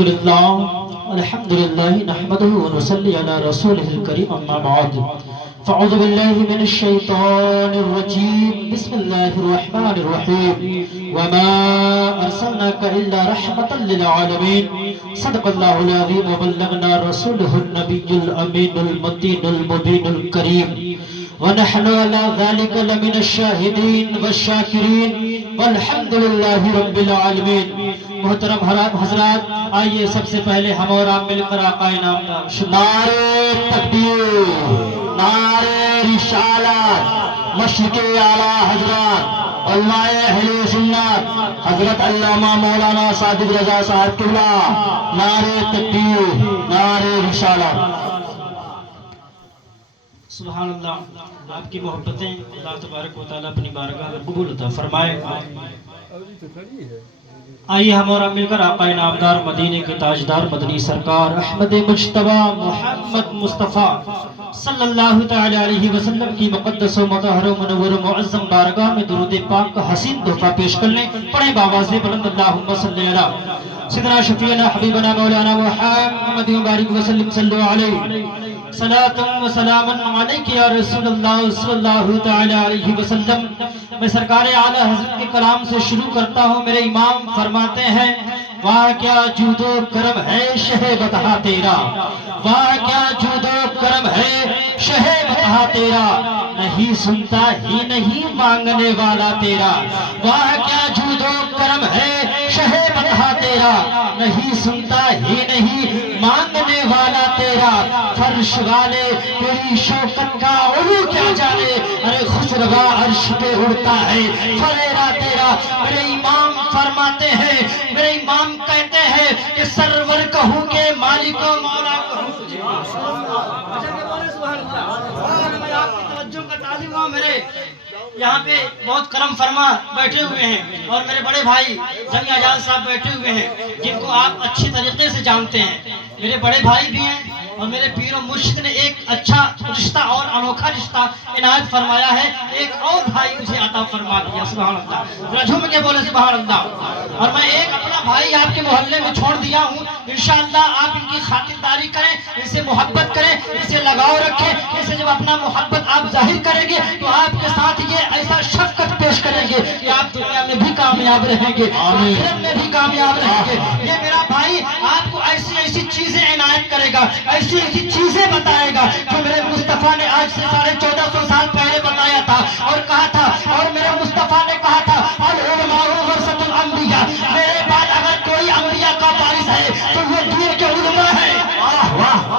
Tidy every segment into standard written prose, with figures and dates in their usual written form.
الحمدللہ نحمدہ ونصلی علی رسولہ الکریم اما بعد فاعوذ باللہ من الشیطان الرجیم بسم اللہ الرحمن الرحیم وما ارسلناک الا رحمتا للعالمین صدق اللہ العظیم وبلغنا رسولہ النبی الامین المتین المبین الکریم ونحن على ذلك لمن الشاہدین والشاکرین والحمد للہ رب العالمین۔ محترم حضرات، آئیے سب سے پہلے ہم اور آپ مل کر آقا انعامدار نعرہ تکبیر، نعرہ رسالت، مشرق اعلیٰ حضرات علماء اہل سنت حضرت علامہ مولانا صادق رضا صاحب قبلہ، نعرہ تکبیر، نعرہ رسالت۔ سبحان اللہ، آپ کی محبتیں اللہ تبارک و تعالیٰ اپنی بارگاہ میں قبول عطا فرمائے۔ آئیے ہم اور آپ مل کر آقا انعامدار مدینے کے تاجدار مدنی سرکار احمد مجتبی محمد مصطفیٰ صلی اللہ تعالی علیہ وسلم کی مقدس و مطہر و منور و معظم بارگاہ میں درود پاک کا حسین تحفہ پیش کر لیں۔ پڑھیں بآواز بلند اللہم صلی علی سیدنا شفیعنا حبیبنا مولانا محمد مبارک وسلم صلو علیہ صلاة و سلاما علیک یا رسول اللہ صلی اللہ تعالی علیہ وسلم۔ میں سرکار اعلیٰ حضرت کے کلام سے شروع کرتا ہوں۔ میرے امام فرماتے ہیں واہ کیا جود و کرم ہے شہ بطحہ تیرا، واہ کیا جود و کرم ہے شہ بطحہ تیرا، نہیں سنتا ہی نہیں مانگنے والا تیرا، واہ کیا جود و کرم ہے شہ بطحہ تیرا، نہیں سنتا ہی نہیں مانگنے والا تیرا، فرش والے تیری شوکت کا علو کیا جانے، ارے خسروا عرش پہ اڑتا ہے فریرا تیرا۔ میرے امام فرماتے ہیں، میرے امام کہتے ہیں کہ سرور کہوں کہ مالک و مولا کہوں تجھے۔ میں آپ کی توجہ کا تعلیم ہوں، میرے یہاں پہ بہت کرم فرما بیٹھے ہوئے ہیں اور میرے بڑے بھائی جنگ آجان صاحب بیٹھے ہوئے ہیں جن کو آپ اچھی طریقے سے جانتے ہیں، میرے بڑے بھائی بھی ہیں اور میرے پیر و مرشد نے ایک اچھا رشتہ اور انوکھا رشتہ عنایت فرمایا ہے، ایک اور بھائی مجھے عطا فرما دیا، سبحان اللہ، ذرا جھوم کے بولے سبحان اللہ۔ اور میں ایک اپنا بھائی آپ کے محلے میں چھوڑ دیا ہوں، انشاءاللہ آپ ان کی خاطرداری کریں، ان سے محبت کریں، ان سے لگاؤ رکھیں، ان سے جب اپنا محبت آپ ظاہر کریں گے تو آپ کے ساتھ یہ ایسا شفقت پیش کریں گے کہ آپ دنیا میں بھی کامیاب رہیں گے، آخرت میں بھی کامیاب رہیں گے۔ یہ میرا بھائی آپ کو ایسی ایسی چیزیں عنایت کرے گا، ایسی ایسی چیزیں بتائے گا جو میرے مصطفیٰ نے آج سے 1450 سال پہلے بتایا تھا اور کہا تھا، اور میرے مصطفیٰ نے کہا تھا العلماء ورثۃ الانبیاء، میرے بعد اگر کوئی انبیاء کا وارث ہے تو وہ دین کے علماء ہیں،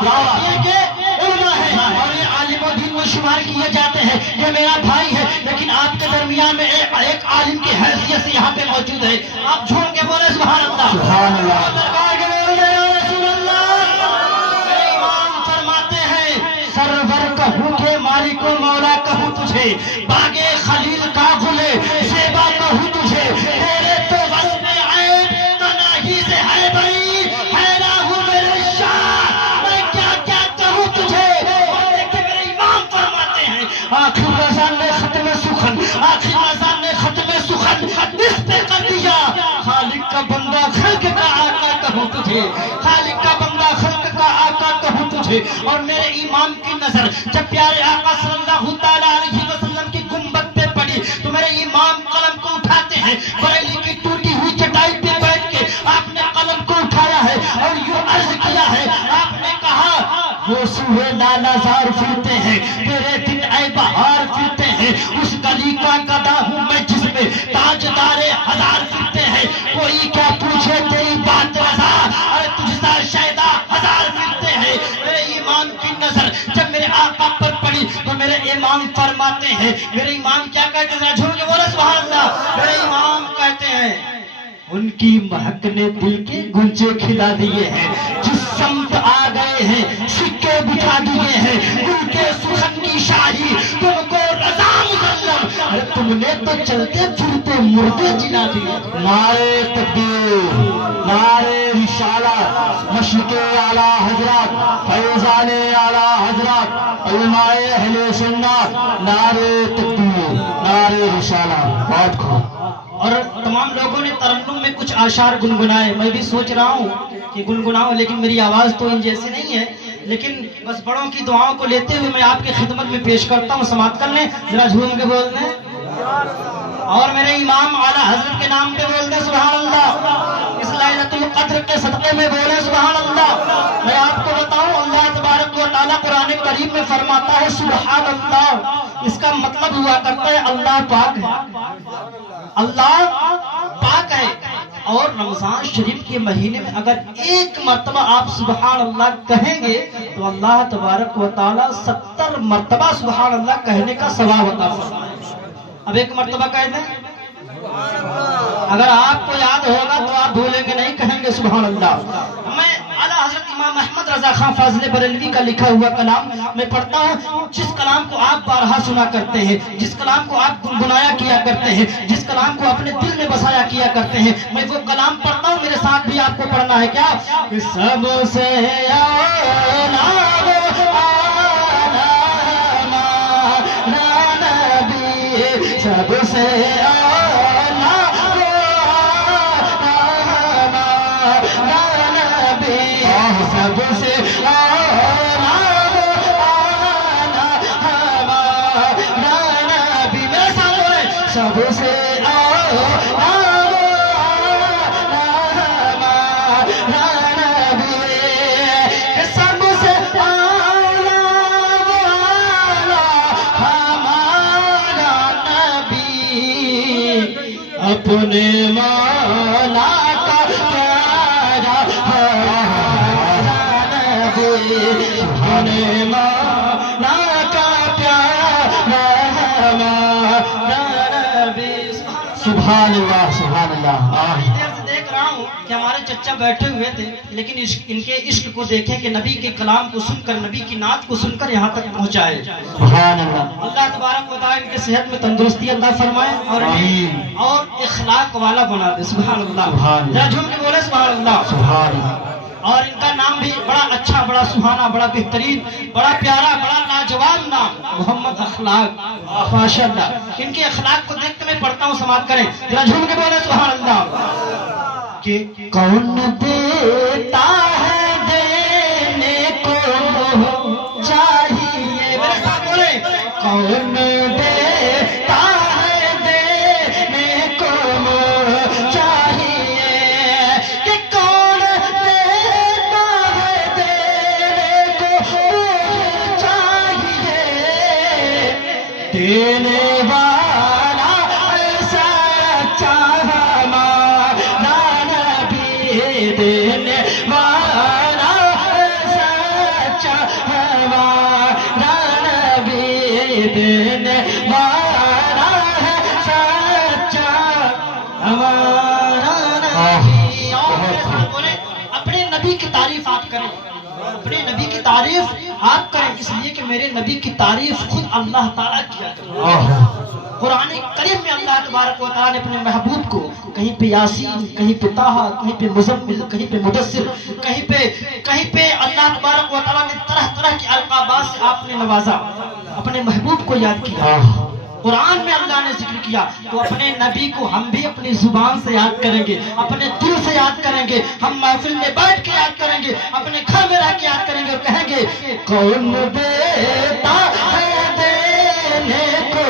دین کے علماء ہیں، اور یہ عالم و دین میں شمار کیے جاتے ہیں۔ یہ میرا بھائی ہے لیکن آپ کے درمیان میں ایک عالم کی حیثیت سے یہاں پہ موجود ہے، آپ جھوم کے بولے سبحان اللہ، سبحان اللہ، سرکار کے بولے یا رسول اللہ۔ میرے امام فرماتے ہیں سرور کہوں کہ مالک و مولا کہوں تجھے، باغ خلیل کا گلے زیبا کہوں تجھے، تیرے تو وصف عیب تناہی سے ہے بھئی، حیران ہوں میرے شاہ میں کیا کیا کہوں تجھے۔ اور دیکھیں میرے امام فرماتے ہیں آخر رضا نے ختم سخن، آخر رضا نے ختم سخن اس پہ کر دیا، خالق کا بندہ خلق کا آقا کہوں تجھے، خالق کا بندہ خلق کا آقا کہوں تجھے۔ اور میرے امام کی نظر جب پیارے آقا صلی اللہ تعالیٰ علیہ وسلم کی گنبد پہ پڑی تو میرے امام قلم کو اٹھاتے ہیں، بریلی کی ٹوٹی ہوئی چٹائی پہ بیٹھ کے آپ نے قلم کو اٹھایا ہے اور یوں عرض کیا ہے، آپ نے کہا وہ سوئے لالا زار پھرتے ہیں، تیرے دن اے بہار پھرتے ہیں، اس گلی کا گدا ہوں میں جس میں تاجدار ہزار پھرتے ہیں، کوئی کیا پوچھے تیری بات رضا، ارے تجھ سا شیدا ہزار پھرتے ہیں۔ میرے امام کی نظر جب میرے آقا پر پڑی تو میرے امام فرماتے ہیں، میرے امام کیا کہتے ہیں، جھوم کے بولے سبحان اللہ، میرے امام کہتے ہیں ان کی مہک نے دل کے گنجے کھلا دیے ہیں، جس سمت آ گئے ہیں سکے بٹھا دیے ہیں، ان کے سخن کی شاہی تم کو رضا مسلم، ارے تم نے تو چلتے پھرتے مردے جلا دیے۔ نعرہ تکبیر، نعرہ رسالت، مشرق اعلیٰ حضرات، فیضان اعلیٰ حضرات، علماء اہل سنت، نعرہ تکبیر، نعرہ رسالت، بات کھو اور تمام لوگوں نے ترنم میں کچھ اشعار گنگنائے. میں بھی سوچ رہا ہوں کہ گنگناؤں، لیکن میری آواز تو ان جیسی نہیں ہے. لیکن بس بڑوں کی دعاؤں کو لیتے ہوئے میں آپ کی خدمت میں پیش کرتا ہوں. سماعت کر لیں، ذرا جھوم کے بول دیں اور میرے امام اعلیٰ حضرت کے نام پہ بول دیں سبحان اللہ. اس لیلۃ القدر کے صدقے میں بولیں سبحان اللہ. میں آپ کو بتاؤں، اللہ تبارک و تعالیٰ قرآن کریم میں فرماتا ہے سبحان اللہ. اس کا مطلب ہوا کرتا ہے اللہ پاک ہے، اللہ پاک ہے. اور رمضان شریف کے مہینے میں اگر ایک مرتبہ آپ سبحان اللہ کہیں گے تو اللہ تبارک و تعالیٰ 70 مرتبہ سبحان اللہ کہنے کا ثواب عطا فرمائے. اب ایک مرتبہ کہہ دیں، اگر آپ کو یاد ہوگا تو آپ بھولیں گے نہیں، کہیں گے سبحان اللہ. میں اعلیٰ حضرت امام احمد رضا خان فاضل بریلوی کا لکھا ہوا کلام میں پڑھتا ہوں. جس کلام کو آپ بارہا سنا کرتے ہیں، جس کلام کو آپ گنگنایا کیا کرتے ہیں، جس کلام کو اپنے دل میں بسایا کیا کرتے ہیں، میں وہ کلام پڑھتا ہوں. میرے ساتھ بھی آپ کو پڑھنا ہے. کیا کہ سب سے سب سے سب سے میرے ساتھ بولے سب سے اپنے مولا کا پیارا نبی، اپنے مولا کا پیارا نبی. سبحان اللہ سبحان اللہ. دیر سے دیکھ رہا ہوں کہ ہمارے چچا بیٹھے ہوئے تھے، لیکن ان کے عشق کو دیکھیں کہ نبی کے کلام کو سن کر، نبی کی نعت کو سن کر یہاں تک پہنچائے. سبحان اللہ. اللہ تبارک و تعالیٰ ان کے صحت میں تندرستی عطا فرمائے اور اخلاق والا بنا دے. سبحان اللہ. ذرا جھوم کے بولے سبحان اللہ. سبحان اللہ. اور ان کا نام بھی بڑا اچھا، بڑا سہانا، بڑا بہترین، بڑا پیارا، بڑا لاجواب نام محمد اخلاق. ماشاء اللہ. ان کے اخلاق کو دیکھ کے میں پڑھتا ہوں. سماعت کریں، ذرا جھوم کے بولے سبحان اللہ. کہ کون دیتا ہے دینے کو چاہیے. میرے ساتھ بولے کون دیتا ہے دینے کو چاہیے. کہ کون دیتا ہے دینے کو چاہیے. دینے والا ایسا چاہنا دینے والا سچا ہمارا نبی، دینے والا ہے سچا ہمارا نبی. بولے اپنے نبی کی تعریف آپ کریں، اپنے نبی کی تعریف آپ کریں، اس لیے کہ میرے نبی کی تعریف خود اللہ تعالیٰ کیا کرے. قرآن کریم میں اللہ تبارک و تعالیٰ نے اپنے محبوب کو کہیں پہ یاسین، کہیں پہ طٰہٰ، کہیں پہ مزمل، کہیں پہ مدثر، کہیں پہ اللہ تبارک و تعالیٰ نے طرح طرح کی القابات سے آپ نے نوازا، اپنے محبوب کو یاد کیا. قرآن میں اللہ نے ذکر کیا. تو اپنے نبی کو ہم بھی اپنی زبان سے یاد کریں گے، اپنے دل سے یاد کریں گے، ہم محفل میں بیٹھ کے یاد کریں گے، اپنے گھر میں رہ کے یاد کریں گے اور کہیں گے کون دیتا ہے دینے کو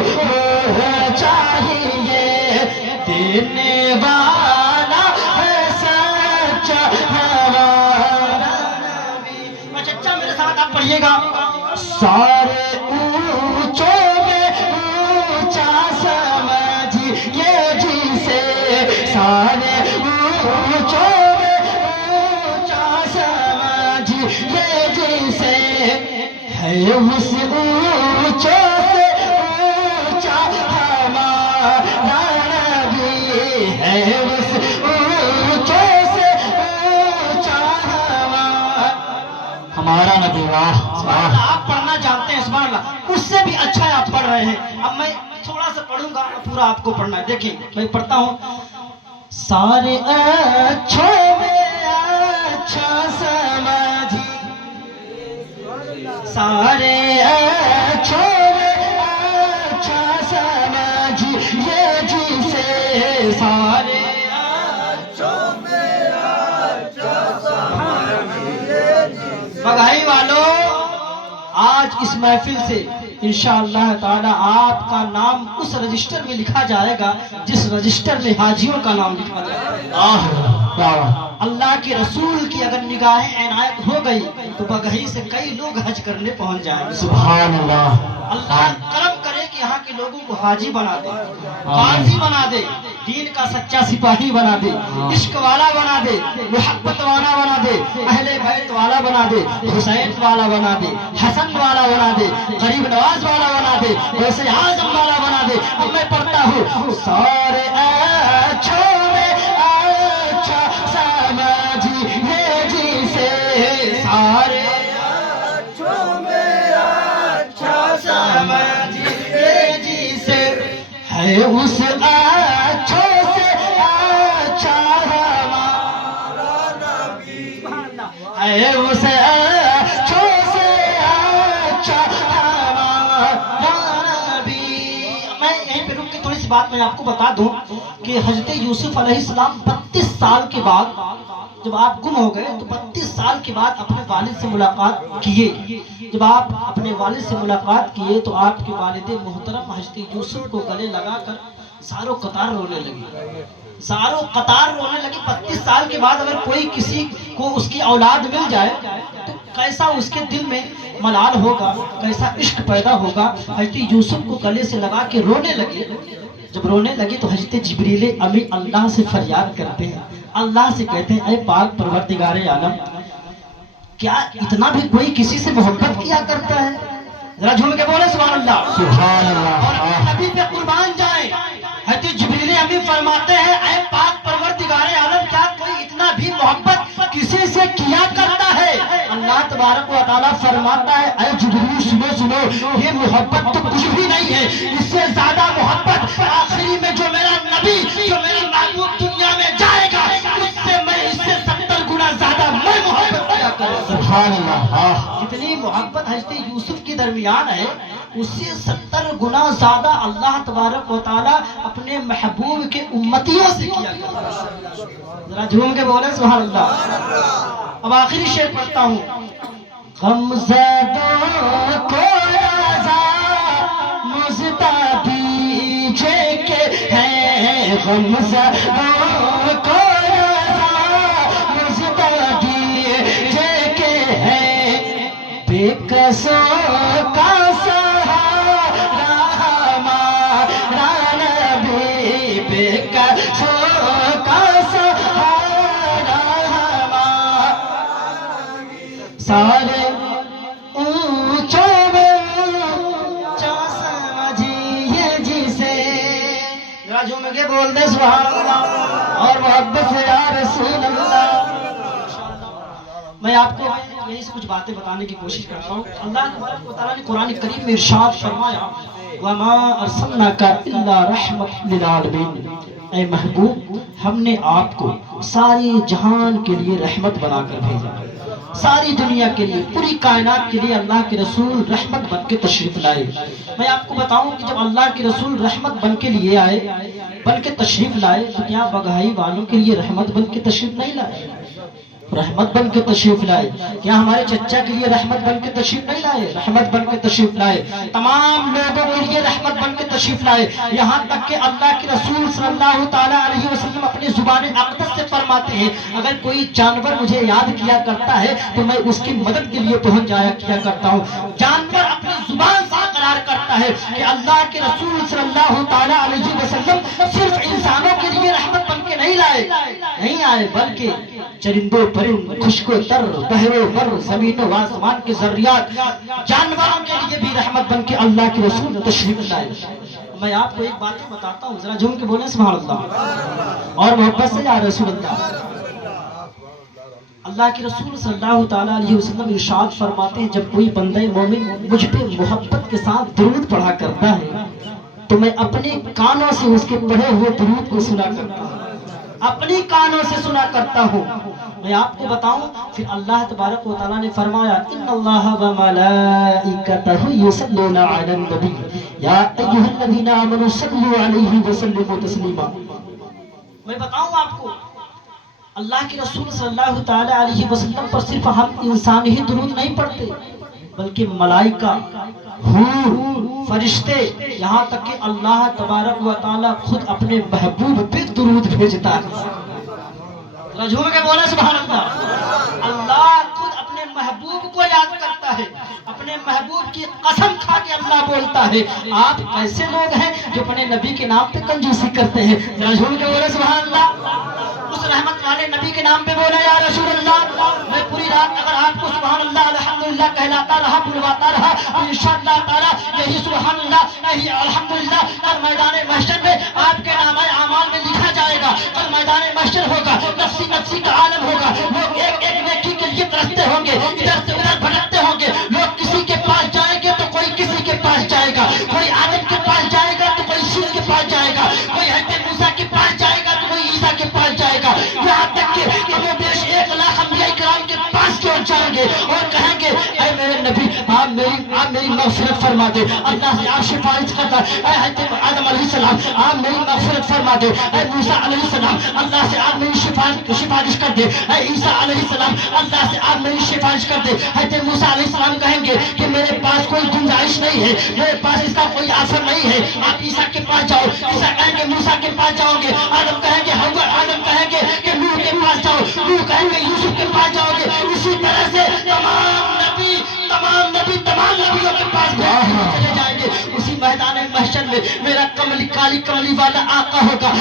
چاہیے. دینے والا ہے سچا ہمارا نبی. چچا میرے ساتھ آپ پڑھیے گا. سارے اونچوں میں اونچا سمجھیے جسے، سارے اونچوں میں اونچا سمجھیے جسے، ہے اس اونچوں سے اونچا ہمارا نبی، ہے اس اونچوں سے اونچا ہمارا نبی. آپ پڑھنا جانتے ہیں سبحان اللہ، اس سے بھی اچھا آپ پڑھ رہے ہیں. اب میں تھوڑا سا پڑھوں گا، پورا آپ کو پڑھنا ہے. دیکھیں میں پڑھتا ہوں. سارے اچھوں میں اچھا سمجھی، سارے اچھوں میں اچھا سمجھی یہ جسے، سارے بگائی والوں، آج اس محفل سے انشاءاللہ تعالی آپ کا نام اس رجسٹر میں لکھا جائے گا جس رجسٹر میں حاجیوں کا نام لکھا جائے گا۔ اللہ کے رسول کی اگر نگاہیں عنایت ہو گئی تو بگہی سے کئی لوگ حج کرنے پہنچ جائیں گے۔ سبحان اللہ۔ اللہ کرم کرے کہ یہاں کے لوگوں کو حاجی بنا دے، قاضی بنا دے، دین کا سچا سپاہی بنا دے، عشق والا بنا دے، محبت والا بنا دے، اہل بیت والا بنا دے، حسین والا بنا دے، حسن والا بنا دے، غریب نواز والا بنا دے، ویسے اعظم والا بنا دے۔ اب میں پڑھتا ہوں، سارے اچھوں میں اچھا سمجھیے جسے، سارے اچھوں میں اچھا سمجھیے جسے، ہے اس اچھوں سے اچھا ہمارا نبی، ہے اس اچھوں سے اچھا ہمارا نبی۔ میں یہیں پہ رک کے تھوڑی سی بات میں آپ کو بتا دوں کہ حضرت یوسف علیہ السلام 32 سال کے بعد جب آپ گم ہو گئے تو 32 سال کے بعد اپنے والد سے ملاقات کیے۔ جب آپ اپنے والد سے ملاقات کیے تو آپ کے والد محترم حضرت یوسف کو گلے لگا کر ساروں قطار رونے لگی، ساروں قطار رونے لگی۔ 32 سال کے بعد اگر کوئی کسی کو اس کی اولاد مل جائے تو کیسا اس کے دل میں ملال ہوگا، کیسا عشق پیدا ہوگا۔ حضرت یوسف کو گلے سے لگا کے رونے لگے۔ جب رونے لگے تو حضرت جبریل امی اللہ سے فریاد کرتے ہیں، اللہ سے کہتے ہیں، اے پاک پروردگار عالم، کیا اتنا بھی کوئی کسی سے محبت کیا کرتا ہے؟ ذرا جھوم کے بولے سبحان اللہ، سبحان اللہ۔ اور اپنے نبی پہ قربان جائیں۔ حضرت جبریل امی فرماتے ہیں، اے پاک پروردگار عالم، کیا کوئی اتنا بھی محبت کسی سے کیا کرتا ہے؟ اللہ تبارک و تعالیٰ فرماتا ہے، اے جبریل سنو سنو، یہ محبت تو کچھ بھی نہیں ہے، اس سے زیادہ محبت آخری میں جو میرا نبی، جو میرا محبوب دنیا میں جائے گا، اس سے 70 گنا زیادہ میں محبت کیا کروں۔ سبحان اللہ۔ جتنی محبت حضرت یوسف کے درمیان ہے اس سے 70 گنا زیادہ اللہ تبارک و تعالیٰ اپنے محبوب کے امتیوں سے کیا کرتا ہے۔ ذرا جھوم کے بولے سبحان اللہ۔ اب آخری شعر پڑھتا ہوں، غم زدوں کو رضا مزدہ دیجئے کہ ہے، غم زدوں کو بے قصوں کا سہارا ہمارا نبی، بے قصوں کا سہارا ہمارا نبی، سارے اونچوں میں اونچا سمجھیے جسے، ذرا جھوم کے بول دے سبحان اللہ اور محبت سے یا رسول اللہ۔ میں آپ کو یہی سے کچھ باتیں بتانے کی کوشش کرتا ہوں۔ اللہ تبارک و تعالیٰ نے قرآن کریم میں ارشاد فرمایا، وَمَا أَرْسَلْنَاكَ إِلَّا رَحْمَةً لِلْعَالَمِينَ، اے محبوب ہم نے آپ کو ساری جہان کے لیے رحمت بنا کر بھیجا، ساری دنیا کے لیے، پوری کائنات کے لیے اللہ کے رسول رحمت بن کے تشریف لائے۔ میں آپ کو بتاؤں کہ جب اللہ کے رسول رحمت بن کے لیے آئے، بن کے تشریف لائے، تو کیا بگائی والوں کے لیے رحمت بن کے تشریف نہیں لائے؟ رحمت بن کے تشریف لائے۔ کیا ہمارے چچا کے لیے رحمت بن کے تشریف نہیں لائے؟ رحمت بن کے تشریف لائے۔ تمام لوگوں کے لیے رحمت بن کے تشریف لائے، یہاں تک کہ اللہ کے رسول صلی اللہ تعالیٰ علیہ وسلم اپنی زبان اقدس سے فرماتے ہیں، اگر کوئی جانور مجھے یاد کیا کرتا ہے تو میں اس کی مدد کے لیے پہنچ جایا کیا کرتا ہوں۔ جانور اپنی زبان سے اقرار کرتا ہے کہ اللہ کے رسول صلی اللہ تعالیٰ علیہ وسلم صرف انسانوں کے لیے رحمت بن کے نہیں آئے بلکہ چرندوں پرند، خشک و تر، بحر و بر، زمین و آسمان کے ذریات، جانوروں کے لیے بھی رحمت بن کے اللہ کے رسول تشریف لائے۔ میں آپ کو ایک بات بتاتا ہوں، ذرا جھوم کے بولیں سبحان اللہ اور محبت سے یا رسول اللہ۔ اللہ کے رسول صلی اللہ تعالیٰ علیہ وسلم ارشاد فرماتے ہیں، جب کوئی بندہ مومن مجھ پہ محبت کے ساتھ درود پڑھا کرتا ہے تو میں اپنے کانوں سے اس کے پڑھے ہوئے درود کو سنا کرتا ہوں، اپنی کانوں سے سنا کرتا ہوں۔ میں آپ کو بتاؤں پھر اللہ تبارک و تعالیٰ نے فرمایا، ان اللہ و ملائکتہ یصلون علی النبی یا ایھا الذین آمنوا صلوا علیہ وسلموا تسلیما۔ میں بتاؤں آپ کو، اللہ کے رسول صلی اللہ تعالی علیہ وسلم پر صرف ہم انسان ہی درود نہیں پڑھتے، بلکہ ملائکہ، حور، فرشتے، یہاں تک کہ اللہ تبارک و تعالی خود اپنے محبوب پہ درود بھیجتا ہے۔ ذرا جھوم کے بولے سبحان اللہ۔ اللہ خود اپنے محبوب کو یاد کرتا ہے، اپنے محبوب کی قسم کھا کے اللہ بولتا ہے آپ ایسے لوگ ہیں جو اپنے نبی کے نام پہ کنجوسی کرتے ہیں۔ ذرا جھوم کے بولے سبحان اللہ۔ اس رحمت والے نبی کے نام پہ بولا یا رسول اللہ، میں پوری رات اگر آپ کو سبحان اللہ الحمدللہ کہلاتا رہا، بلواتا رہا، انشاءاللہ تعالی یہی سبحان اللہ یہی الحمدللہ کل میدان محشر میں آپ کے نامہ اعمال میں لکھا جائے گا۔ کل میدان محشر ہوگا، نفسی نفسی کا عالم ہوگا، لوگ ایک ایک نیکی کے لیے ترستے ہوں گے، ادھر سے ادھر بھٹکتے ہوں گے، لوگ کسی کے پاس جائیں گے تو کوئی کسی کے پاس جائے گا، کوئی آدم کے پاس جائے گا تو کوئی شیش کے پاس جائے گا، کوئی حضرت موسیٰ کے پاس جائے گا تو کوئی عیسیٰ کے پاس جائے گا، یہاں تک کہ کم و بیش 1,00,000 انبیاء کرام کے پاس پہنچ جائیں گے اور کہیں گے اے میرے نبی آپ میری مغفرت فرما دے، اللہ سے آپ سفارش کرتا، اے حضرت آدم علیہ السلام آپ میری مغفرت فرما دے، اے موسیٰ علیہ السلام اللہ سے آپ میری سفارش کر دے، اے عیسیٰ علیہ السلام اللہ سے آپ میری سفارش کر دے۔ حضرت موسیٰ علیہ السلام کہیں گے کہ میرے پاس کوئی گنجائش نہیں ہے، میرے پاس اس کا کوئی آفر نہیں ہے، آپ عیسیٰ کے پاس جاؤ، عیسیٰ کہیں گے موسیٰ کے پاس جاؤ گے، آدم کہیں گے آدم کہیں گے کہ نوح کے پاس جاؤ، نوح کہیں گے یوسف کے پاس جاؤ گے، اسی طرح سے تمام نبیوں کے پاس چلے جائیں گے۔ اسی میدان محشر میں میرا کالی کملی والا آقا ہوگا،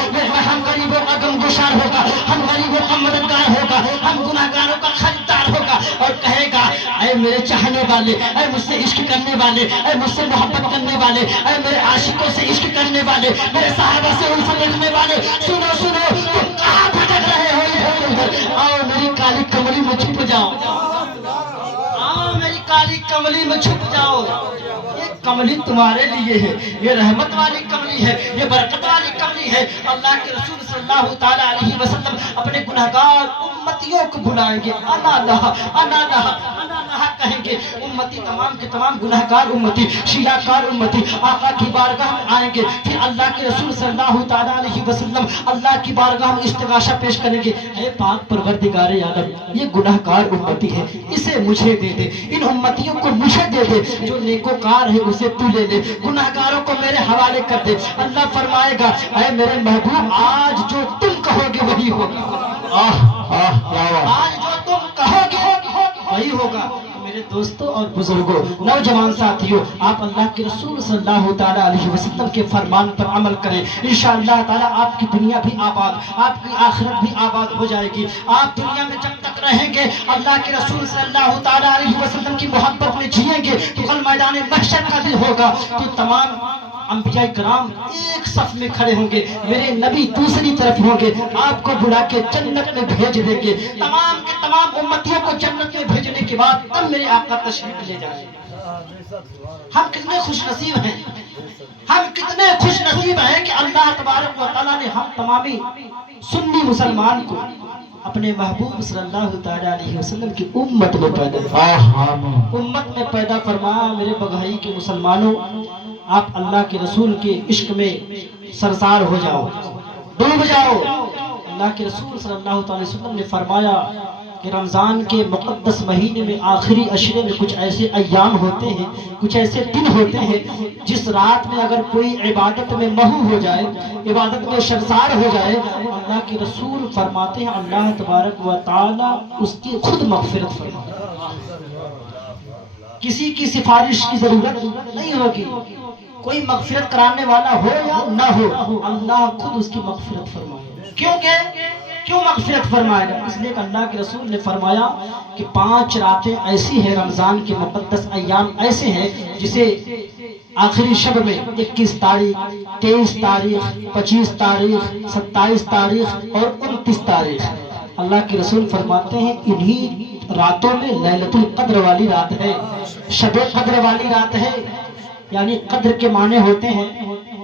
ہم غریبوں کا غمگسار ہوگا، ہم غریبوں کا مددگار ہوگا، ہم گناہگاروں کا خریدار ہوگا اور کہے گا اے میرے چاہنے والے، اے مجھ سے عشق کرنے والے، اے مجھ سے محبت کرنے والے، اے میرے عاشقوں سے عشق کرنے والے، میرے صحابہ سے الفت رکھنے والے، سنو تم کہاں بھٹک رہے ہو ادھر ادھر، آؤ میری کالی کملی میں چھپ جاؤ، آؤ میری کالی کملی میں چھپ جاؤ۔ یہ کملی تمہارے لیے ہے، یہ رحمت والی کملی ہے، یہ برکت والی کملی ہے۔ اللہ کے رسول صلی اللہ تعالی علیہ وسلم اپنے گناہگار امتیوں کو بلائیں گے، انا لہا انا لہا انا لہا کہیں گے، امتی تمام کے تمام گناہگار امتی، شیعہ کار امتی آقا کی بارگاہ میں آئیں گے، پھر اللہ کے رسول صلی اللہ تعالی علیہ وسلم اللہ کی بارگاہ میں استغاثہ پیش کریں گے، اے پاک پروردگار عالم یہ گناہگار امتی ہے، اسے مجھے دے دے، ان امتیوں کو مجھے دے دے، جو نیکوکار ہے اسے تو لے لے، گناہگاروں کو میرے حوالے کر دے۔ اللہ فرمائے گا اے میرے محبوب آج جو تم کہو گے وہی ہوگا، آج جو تم کہو گے وہی ہوگا۔ میرے دوستوں اور بزرگوں، نوجوان ساتھیوں، آپ اللہ کے رسول صلی اللہ تعالی علیہ وسلم کے فرمان پر عمل کریں، انشاءاللہ تعالی آپ کی دنیا بھی آباد، آپ کی آخرت بھی آباد ہو جائے گی۔ آپ دنیا میں جب تک رہیں گے اللہ کے رسول صلی اللہ تعالی علیہ وسلم کی محبت میں جئیں گے تو کل میدان محشر کا دن ہوگا تو تمام انبیاء کرام ایک صف میں کھڑے ہوں گے، میرے نبی دوسری طرف ہوں گے، آپ کو بلا کے جنت میں بھیج دیں گے، تمام کے تمام امتیوں کو جنت میں بھیجنے کے بعد تب میرے آقا تشریف لے جائیں گے۔ ہم کتنے خوش نصیب ہیں، ہم کتنے خوش نصیب ہیں کہ اللہ تبارک و تعالیٰ نے ہم تمامی سنی مسلمان کو اپنے محبوب صلی اللہ تعالی علیہ وسلم کی امت میں پیدا فرمایا۔ میرے بغائی کے مسلمانوں، آپ اللہ کے رسول کے عشق میں سرسار ہو جاؤ، ڈوب جاؤ۔ اللہ کے رسول صلی اللہ تعالی وسلم نے فرمایا کہ رمضان کے مقدس مہینے میں آخری عشرے میں کچھ ایسے ایام ہوتے ہیں، کچھ ایسے دن ہوتے ہیں جس رات میں اگر کوئی عبادت میں محو ہو جائے، عبادت میں سرسار ہو جائے، اللہ کے رسول فرماتے ہیں اللہ تبارک و تعالی اس کی خود مغفرت فرماتے ہیں، کسی کی سفارش کی ضرورت نہیں ہوگی، کوئی مغفرت کرانے والا ہو یا نہ ہو، اللہ خود اس کی مغفرت فرمائے۔ کیوں مغفرت فرمائے گا؟ اس لیے کہ اللہ کے رسول نے فرمایا کہ 5 راتیں ایسی ہیں، رمضان کے مقدس ایام ایسے ہیں جسے آخری شب میں 21 تاریخ، 23 تاریخ، 25 تاریخ، 27 تاریخ اور 29 تاریخ، اللہ کے رسول فرماتے ہیں انہی راتوں میں لیلۃ القدر والی رات ہے، شب قدر والی رات ہے۔ یعنی قدر کے معنی ہوتے ہیں،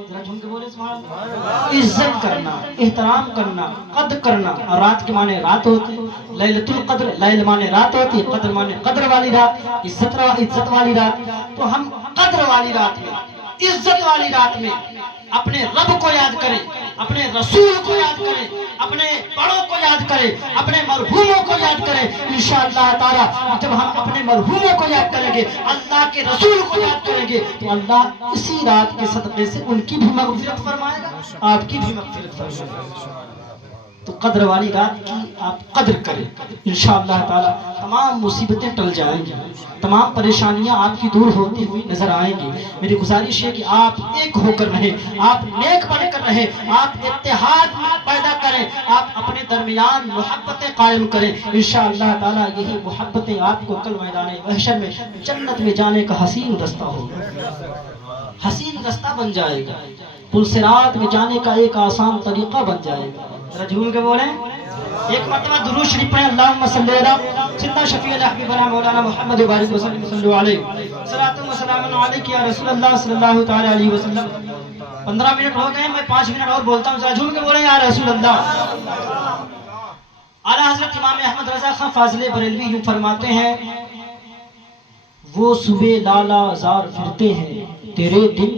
ذرا جھوم کے بولے سبحان اللہ، عزت کرنا، احترام کرنا، قدر کرنا، اور رات کے معنی رات ہوتے ہیں۔ لیلۃ القدر، لیل معنی رات ہوتی ہے، قدر معنی قدر والی رات، عزت والی رات۔ تو ہم قدر والی رات میں، عزت والی رات میں اپنے رب کو یاد کریں، اپنے رسول کو یاد کریں، اپنے بڑوں کو یاد کریں، اپنے مرحوموں کو یاد کریں۔ انشاءاللہ تعالی جب ہم اپنے مرحوموں کو یاد کریں گے، اللہ کے رسول کو یاد کریں گے، تو اللہ اسی رات کے صدقے سے ان کی بھی مغفرت فرمائے گا، آپ کی بھی مغفرت فرمائے گا۔ تو قدر والی رات کی آپ قدر کریں، انشاءاللہ تعالی تمام مصیبتیں ٹل جائیں گی، تمام پریشانیاں آپ کی دور ہوتی ہوئی نظر آئیں گی۔ میری گزارش ہے کہ آپ ایک ہو کر رہیں، آپ نیک بن کر رہیں، آپ اتحاد پیدا کریں، آپ اپنے درمیان محبتیں قائم کریں۔ انشاءاللہ تعالی یہی محبتیں آپ کو کل میدان محشر میں جنت میں جانے کا حسین رستہ ہوگا، حسین رستہ بن جائے گا، پل صراط میں جانے کا ایک آسان طریقہ بن جائے گا۔ ذرا جھوم کے بولیں، ایک مرتبہ درود شریف پڑھیں، اللہم صلی علی سیدنا شفیع حبیبنا مولانا محمد وبارک وسلم صلی علیہ صلاۃ و سلام علیک یا رسول اللہ صلی اللہ تعالی علیہ وسلم۔ 15 منٹ ہو گئے، میں 5 منٹ اور بولتا ہوں، ذرا جھوم کے بولیں یا رسول اللہ۔ اعلیٰ حضرت امام احمد رضا خان فاضل بریلوی یوں فرماتے ہیں، وہ صبح لالا زار پھرتے ہیں، تیرے دن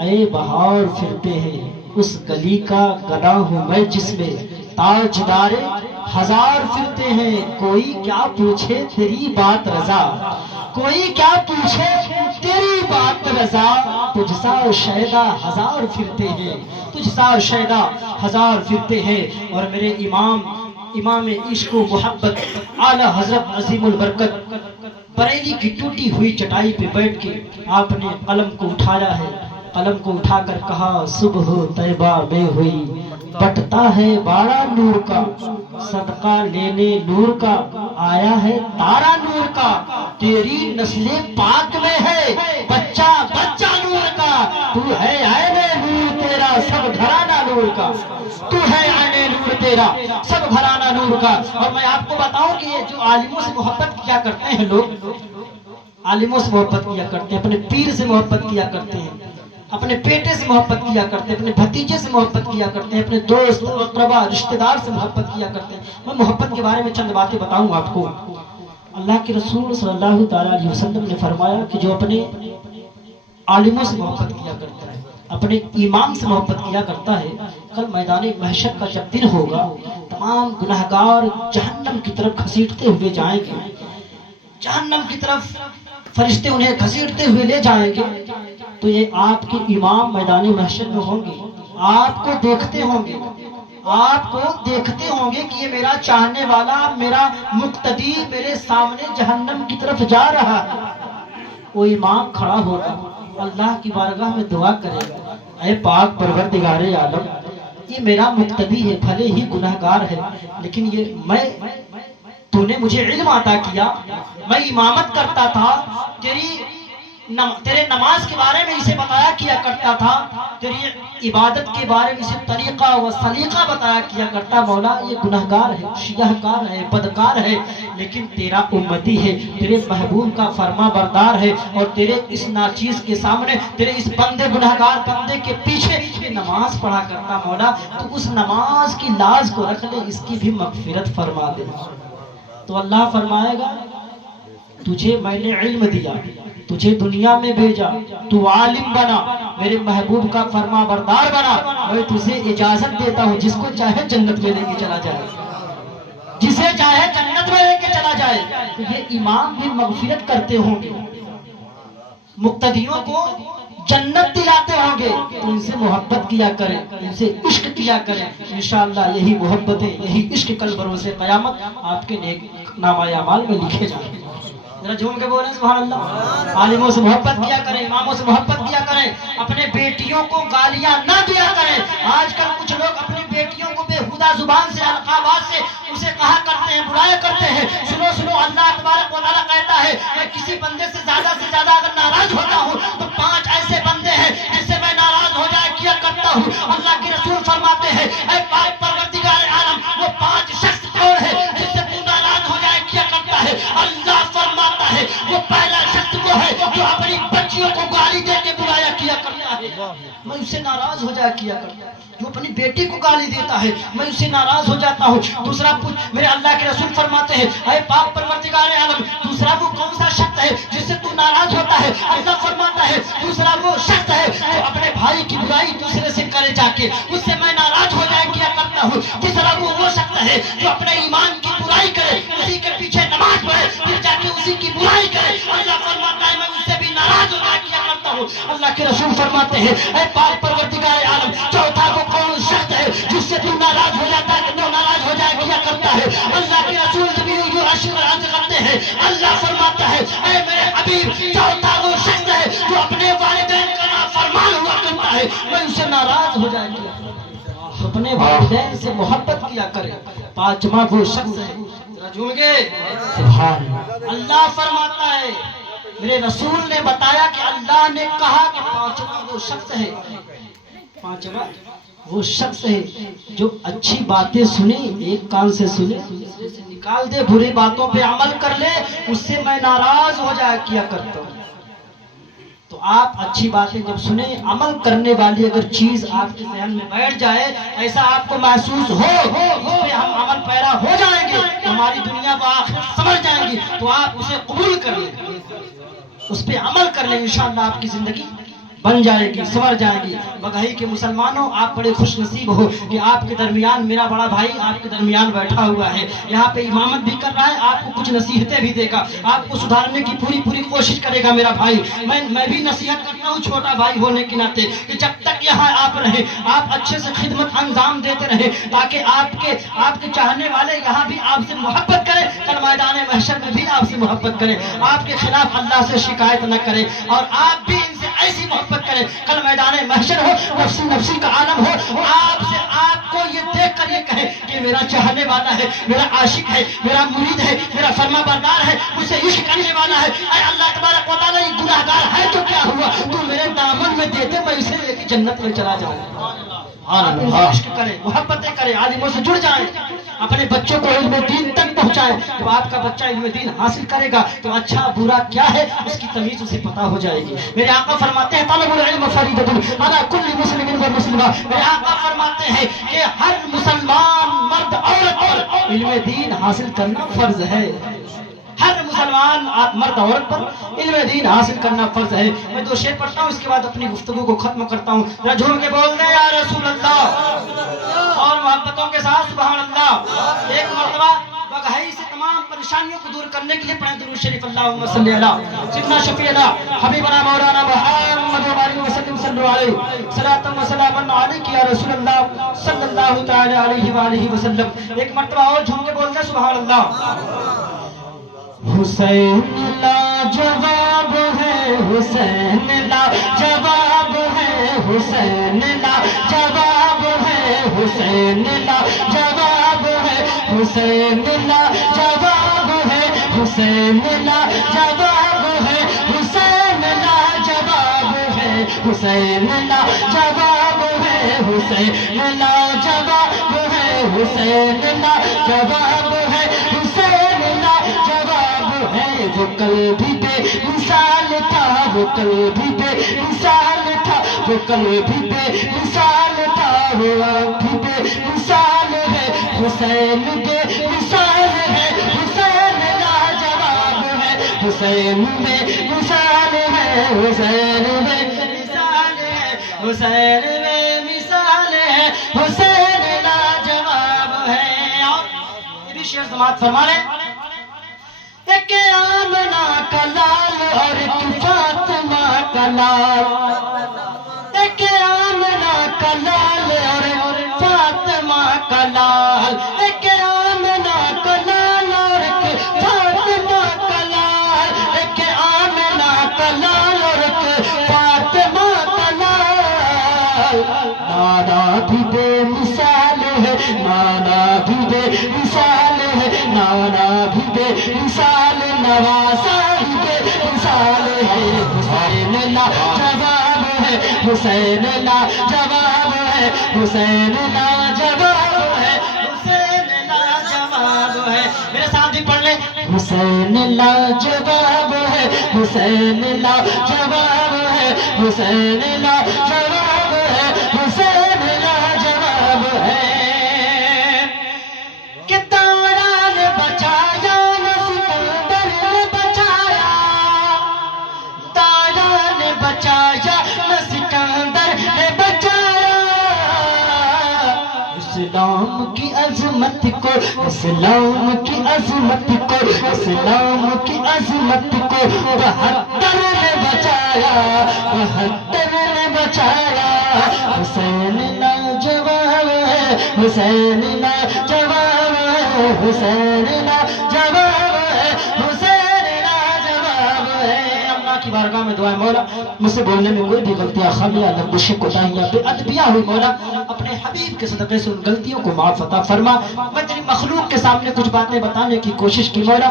اے بہار پھرتے ہیں، اس گلی کا گدا ہوں میں جس میں تاجدار ہزار پھرتے ہیں، کوئی کیا پوچھے تیری بات رضا، کوئی کیا پوچھے تیری بات رضا، تجھ سا شیدا ہزار پھرتے ہیں، تجھ سا شیدا ہزار پھرتے ہیں۔ اور میرے امام عشق و محبت اعلیٰ حضرت عظیم البرکت بریلی کی ٹوٹی ہوئی چٹائی پہ بیٹھ کے آپ نے قلم کو اٹھایا ہے، قلم کو اٹھا کر کہا، صبح طیبہ میں ہوئی بٹتا ہے باڑا نور کا، صدقہ لینے نور کا آیا ہے تارا نور کا، تیری نسل پاک میں ہے بچہ بچہ نور کا، تو ہے عین نور تیرا سب گھرانہ نور کا، تو ہے عین نور تیرا سب گھرانہ نور کا۔ اور میں آپ کو بتاؤں کہ یہ جو عالموں سے محبت کیا کرتے ہیں لوگ، عالموں سے محبت کیا کرتے ہیں، اپنے پیر سے محبت کیا کرتے ہیں، اپنے بیٹے سے محبت کیا کرتے ہیں، اپنے بھتیجے سے محبت کیا کرتے ہیں، اپنے دوست اقربا رشتہ دار سے محبت کیا کرتے ہیں۔ میں محبت کے بارے میں چند باتیں بتاؤں آپ کو۔ اللہ کے رسول صلی اللہ تعالیٰ علیہ وسلم نے فرمایا کہ جو اپنے عالموں سے محبت کیا کرتا ہے، اپنے امام سے محبت کیا کرتا ہے، کل میدان محشر کا جب دن ہوگا، تمام گناہگار جہنم کی طرف گھسیٹتے ہوئے جائیں گے، جہنم کی طرف فرشتے انہیں گھسیٹتے ہوئے لے جائیں گے، تو یہ آپ کے امام میدان محشر میں ہوں گے، آپ کو دیکھتے ہوں گے، آپ کو دیکھتے ہوں گے کہ یہ میرا چاہنے والا، میرا مقتدی میرے سامنے جہنم کی طرف جا رہا ہے۔ وہ امام کھڑا ہوگا، اللہ کی بارگاہ میں دعا کرے گا، اے پاک پروردگار عالم، یہ میرا مقتدی ہے، بھلے ہی گناہگار ہے، لیکن یہ تو نے مجھے علم عطا کیا، میں امامت کرتا تھا، تیرے نماز کے بارے میں اسے بتایا کیا کرتا تھا، تیری عبادت کے بارے میں اسے طریقہ و سلیقہ بتایا کیا کرتا، مولا یہ گناہگار ہے، شیعہکار ہے، بدکار ہے، لیکن تیرا امتی ہے، تیرے محبوب کا فرما بردار ہے، اور تیرے اس ناچیز کے سامنے، تیرے اس بندے گناہگار بندے کے پیچھے یہ نماز پڑھا کرتا، مولا تو اس نماز کی لاز کو رکھ لے، اس کی بھی مغفرت فرما دے۔ تو اللہ فرمائے گا، تجھے میں نے علم دیا، تجھے دنیا میں بھیجا، تو عالم بنا، میرے محبوب کا فرما بردار بنا، میں تجھے اجازت دیتا ہوں جس کو چاہے جنت میں لے کے چلا جائے، جسے چاہے جنت میں لے کے چلا جائے۔ تو یہ امام بھی مغفرت کرتے ہوں گے، مقتدیوں کو جنت دلاتے ہوں گے، تو ان سے محبت کیا کریں، ان سے عشق کیا کریں، انشاءاللہ یہی محبتیں، یہی عشق کل بروز قیامت آپ کے نیک نامہ اعمال میں لکھے جائیں گے۔ ذرا جھوم کے بولیں سبحان اللہ۔ عالموں سے محبت کیا کریں، اماموں سے محبت کیا کریں، اپنے بیٹیوں کو گالیاں نہ دیا کریں۔ آج کل کچھ لوگ اپنی بیٹیوں کو بےہودہ زبان سے، القابات سے اسے کہا کرتے ہیں، بلایا کرتے ہیں۔ سنو اللہ تبارک و تعالیٰ کہتا ہے، میں کسی بندے سے زیادہ اگر ناراض ہوتا ہوں تو 5 ایسے بندے ہیں جس سے میں ناراض ہو جایا کیا کرتا ہوں۔ اللہ کے رسول فرماتے ہیں، اے پاک پروردگار عالم، وہ 5 شخص کون ہے جس سے تو ناراض ہو جایا کیا کرتا ہے؟ اللہ فرماتا ہے، وہ پہلا شخص وہ ہے جو اپنی بچیوں کو گالی دے کے بلایا کیا کرتا ہے، میں اسے ناراض ہو جایا کیا کرتا ہوں۔ جو اپنی بیٹی کو گالی دیتا ہے، میں اسے ناراض ہو جاتا ہوں۔ دوسرا میرے اللہ کے رسول فرماتے ہیں، اے پاک پروردگار عالم، دوسرا وہ کون سا شخص ہے جس سے تو ناراض ہوتا ہے؟ اللہ فرماتا ہے، دوسرا وہ شخص ہے جو اپنے بھائی کی برائی دوسرے سے لے جا کے اس سے میں ناراض ہو جایا کیا کرتا ہوں. جس طرح وہ شخص ہے جو اپنے ایمان کی برائی کرے, اسی کے پیچھے نماز پڑھے, پھر جا کے اسی کی برائی کرے, اللہ فرماتا ہے میں اس سے بھی ناراض ہو جایا کیا کرتا ہوں. اللہ کے رسول فرماتے ہیں اے پاک پروردگار عالم, چوتھا وہ کون شخص ہے جس سے تو ناراض ہو جاتا ہے, تو ناراض ہو جایا کیا کرتا ہے. اللہ کے رسول جو عرض کرتے ہیں, اللہ فرماتا ہے اے میرے حبیب, چوتھا وہ شخص ہے جو اپنے والدین کا نافرمان ہوا کرتا ہے, میں اسے ناراض ہو جایا کیا کرتا ہوں. اپنے والدین سے محبت کیا کرے. پانچواں وہ شخص ہے, جھوم کے سبحان اللہ فرماتا ہے, میرے رسول نے بتایا کہ اللہ نے کہا کہ پانچواں وہ شخص ہے, پانچواں وہ شخص ہے جو اچھی باتیں سنے, ایک کان سے سنے دوسرے سے نکال دے, بری باتوں پہ عمل کر لے, اس سے میں ناراض ہو جایا کیا کرتا ہوں. تو آپ اچھی باتیں جب سنیں, عمل کرنے والی اگر چیز آپ کے ذہن میں بیٹھ جائے, ایسا آپ کو محسوس ہو اس پہ ہم عمل پیرا ہو جائیں گے, ہماری دنیا کو آخرت سمجھ جائیں گی, تو آپ اسے قبول کر لیں, اس پہ عمل کر لیں, انشاءاللہ آپ کی زندگی بن جائے گی, سنور جائے گی. بگہی کے مسلمانوں, آپ بڑے خوش نصیب ہو کہ آپ کے درمیان میرا بڑا بھائی آپ کے درمیان بیٹھا ہوا ہے, یہاں پہ امامت بھی کر رہا ہے, آپ کو کچھ نصیحتیں بھی دے گا, آپ کو سدھارنے کی پوری کوشش کرے گا میرا بھائی. میں بھی نصیحت کرتا ہوں چھوٹا بھائی ہونے کے ناطے کہ جب تک یہاں آپ رہیں, آپ اچھے سے خدمت انجام دیتے رہیں, تاکہ آپ کے چاہنے والے یہاں بھی آپ سے محبت کریں, کل میدان محشر میں بھی آپ سے محبت کریں, آپ کے خلاف اللہ سے شکایت نہ کریں, اور آپ بھی ان سے ایسی محبت کریں, کل میدان محشر ہو, نفسی کا عالم ہو, آپ کو یہ دیکھ کر یہ کہے کہ میرا چاہنے والا ہے, میرا عاشق ہے, میرا مرید ہے, میرا فرما بردار ہے, مجھ سے عشق کرنے والا ہے. اے اللہ تبارک و تعالیٰ, یہ گناہگار ہے تو کیا ہوا, تو میرے دامن میں دیتے, میں اسے لے کے جنت میں چلا جاؤں. عشق کریں, محبتیں کریں, عالموں سے جڑ جائیں, اپنے بچوں کو علم دین تک پہنچائیں. جب آپ کا بچہ علم دین حاصل کرے گا تو اچھا برا کیا ہے اس کی تمیز اسے پتا ہو جائے گی. میرے آقا فرماتے ہیں طلب العلم فریضۃ علی کل مسلم و مسلمہ, میرے آقا فرماتے ہیں کہ ہر مسلمان مرد عورت پر علم دین حاصل کرنا فرض ہے. ہر مسلمان مرد عورت پر علم دین حاصل کرنا فرض ہے. میں 2 شعر پڑھتا ہوں, اس کے بعد اپنی گفتگو کو ختم کرتا ہوں. ذرا جھوم کے بول دیں یا رسول اللہ, اور محبتوں کے ساتھ سبحان اللہ. ایک مرتبہ بگہی سے تمام پریشانیوں کو دور کرنے کے لیے پڑھیں درود شریف, اللہم صلی علی سیدنا شفیعنا حبیبنا مولانا محمد وسلم, صلی اللہ علیہ صلاۃ و سلام علیک یا رسول اللہ صلی اللہ تعالی علیہ وآلہ وسلم. ایک مرتبہ اور جھوم کے بول دیں سبحان اللہ. حسین لا جواب ہے, حسین لا جواب ہے, حسین لا جواب ہے, حسین لا جواب ہے, حسین لا جواب ہے, حسین لا جواب ہے, حسین لا جواب ہے, حسین لا جواب ہے, حسین لا جواب ہے, حسین لا جواب ہے, حسین لا جواب ہے. وہ کل بھی بے مثال تھا, وہ کل بھی بے مثال تھا, وہ کل بھی بے مثال تھا, وہ اب بھی بے مثال ہے. حسین بے مثال ہے, حسین لا جواب ہے, حسین بے مثال ہے, حسین بے مثال ہے, حسین بے مثال ہے, حسین لا جواب ہے. اور یہ بھی شعر سماعت فرما لیں. ایک آمنہ کا لال اور ایک فاطمہ کا لال, ایک آمنہ کا لال اور ایک فاطمہ کا لال, ایک آمنہ کا لال اور ایک فاطمہ کا لال, ایک آمنہ کا لال اور ایک فاطمہ کا لال. نانا بھی بے مثال ہے, نانا بھی بے مثال ہے, نانا بھی بے مثال, نواسا بھی بے مثال ہے. حسین لا جواب ہے, حسین لا جواب ہے, حسین لا جواب ہے, حسین لا جواب ہے. میرے ساتھ بھی پڑھ لیں. حسین لا جواب ہے, حسین لا جواب ہے, حسین لا جواب ہے, حسین لا جواب ہے. کہ تارا نے بچایا نہ سکندر نے بچایا, تارا نے بچایا نہ سکندر نے بچایا, اسلام کی عظمت کو، اسلام کی عظمت کو، اسلام کی عظمت کو 72 نے بچایا، 72 نے بچایا۔ حسین نوجوان ہے، حسین نوجوان ہے، حسین نوجوان ہے، حسین نوجوان ہے۔ اللہ کی بارگاہ میں دعا ہے مولا مجھ سے بولنے میں کوئی بھی غلطیاں، خامیاں، لغزشیں، کوتاہیاں، بے ادبیاں ہوئی مولا اپنے حبیب کے صدقے سے ان غلطیوں کو معاف عطا فرما۔ میں تیری مخلوق کے سامنے کچھ باتیں بتانے کی کوشش کی مولا،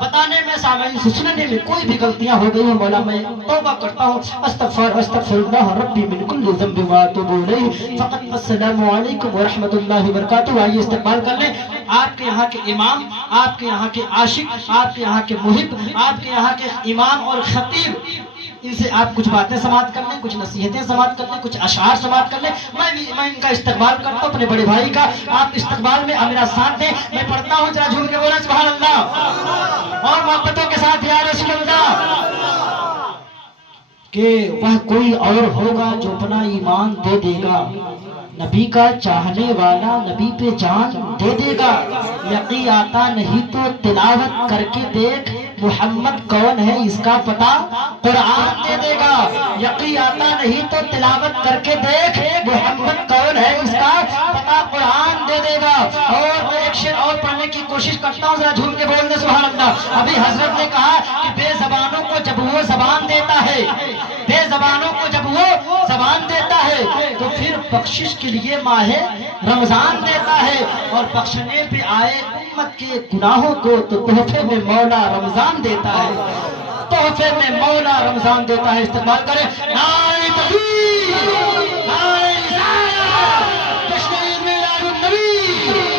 بتانے میں سامعین سے سننے میں کوئی بھی غلطیاں ہو گئی ہیں مولا میں توبہ کرتا ہوں۔ استغفر اللہ ربی من کل ذنب واتوب الیہ۔ فقط السلام علیکم ورحمۃ اللہ وبرکاتہ۔ آئیے استقبال کر لیں آپ کے یہاں کے امام، آپ کے یہاں کے عاشق، آپ کے یہاں کے محب، آپ کے یہاں کے امام اور خطیب، ان سے آپ کچھ باتیں سماعت کر لیں، کچھ نصیحتیں سماعت کر لیں، کچھ اشعار سماعت کر لیں۔ میں ان کا استقبال کرتا ہوں اپنے بڑے بھائی کا، آپ استقبال میں میرا ساتھ دیں۔ میں پڑھتا ہوں، ذرا جھوم کے بولا سبحان اللہ، اور محبتوں کے ساتھ یا رسول اللہ، کہ وہ کوئی اور ہوگا جو اپنا ایمان دے دے گا، نبی کا چاہنے والا نبی پہ جان دے دے گا۔ یقین آتا نہیں تو تلاوت کر کے دیکھ، محمد کون ہے اس کا پتہ قرآن دے دے گا۔ یقین آتا نہیں تو تلاوت کر کے دیکھ، محمد کون ہے اس کا پتہ قرآن دے دے گا۔ اور میں ایک شعر اور پڑھنے کی کوشش کرتا ہوں، ذرا جھوم کے بول دے سبحان اللہ۔ ابھی حضرت نے کہا کہ بے زبانوں کو جب وہ زبان دیتا ہے، بے زبانوں کو جب وہ زبان دیتا ہے تو پھر بخشش کے لیے ماہ رمضان دیتا ہے، اور بخشنے پہ آئے امت کے گناہوں کو تو تحفے میں مولا رمضان دیتا ہے، تحفے میں مولا رمضان دیتا ہے۔ استقبال کریں نعرہ تکبیر، نعرہ رسالت، جشن میلاد النبی۔